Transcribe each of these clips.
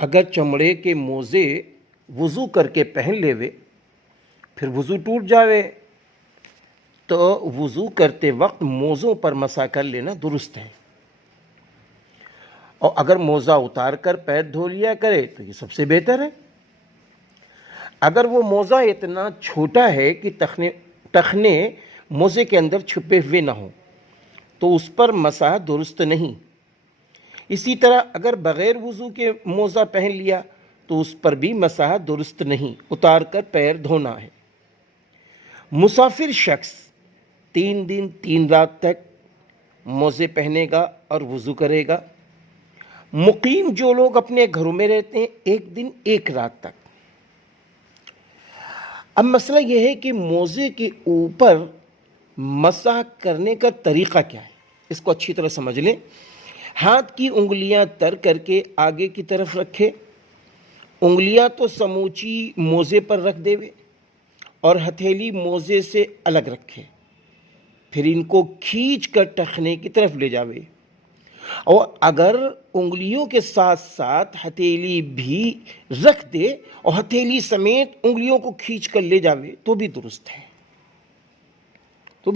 اگر چمڑے کے موزے وضو کر کے پہن لیوے پھر وضو ٹوٹ جاوے تو وضو کرتے وقت موزوں پر مسح کر لینا درست ہے، اور اگر موزہ اتار کر پیر دھو لیا کرے تو یہ سب سے بہتر ہے۔ اگر وہ موزہ اتنا چھوٹا ہے کہ ٹخنے موزے کے اندر چھپے ہوئے نہ ہوں تو اس پر مسح درست نہیں۔ اسی طرح اگر بغیر وضو کے موزہ پہن لیا تو اس پر بھی مسح درست نہیں، اتار کر پیر دھونا ہے۔ مسافر شخص 3 دن 3 رات تک موزے پہنے گا اور وضو کرے گا۔ مقیم جو لوگ اپنے گھروں میں رہتے ہیں 1 دن 1 رات تک۔ اب مسئلہ یہ ہے کہ موزے کے اوپر مسح کرنے کا طریقہ کیا ہے، اس کو اچھی طرح سمجھ لیں۔ ہاتھ کی انگلیاں تر کر کے آگے کی طرف رکھے، انگلیاں تو سموچی موزے پر رکھ دے اور ہتھیلی موزے سے الگ رکھے، پھر ان کو کھینچ کر ٹخنے کی طرف لے جاوے، اور اگر انگلیوں کے ساتھ ساتھ ہتھیلی بھی رکھ دے اور ہتھیلی سمیت انگلیوں کو کھینچ کر لے جاوے تو بھی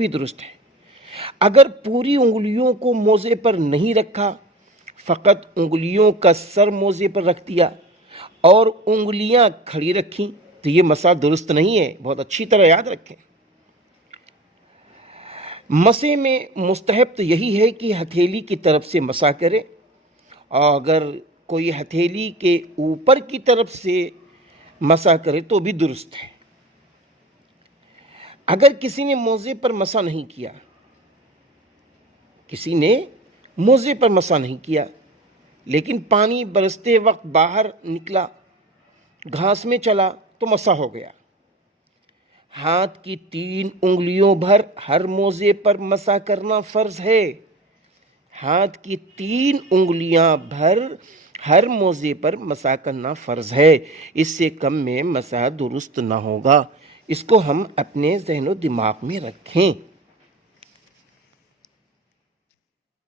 درست ہے، اگر پوری انگلیوں کو موزے پر نہیں رکھا، فقط انگلیوں کا سر موزے پر رکھ دیا اور انگلیاں کھڑی رکھیں تو یہ مسح درست نہیں ہے۔ بہت اچھی طرح یاد رکھیں، مسح میں مستحب تو یہی ہے کہ ہتھیلی کی طرف سے مسح کرے، اور اگر کوئی ہتھیلی کے اوپر کی طرف سے مسح کرے تو بھی درست ہے۔ اگر کسی نے موزے پر مسح نہیں کیا، لیکن پانی برستے وقت باہر نکلا، گھاس میں چلا تو مسح ہو گیا، ہاتھ کی 3 انگلیوں بھر ہر موزے پر مسح کرنا فرض ہے۔ ہاتھ کی 3 انگلیاں بھر ہر موزے پر مسح کرنا فرض ہے، اس سے کم میں مسح درست نہ ہوگا۔ اس کو ہم اپنے ذہن و دماغ میں رکھیں۔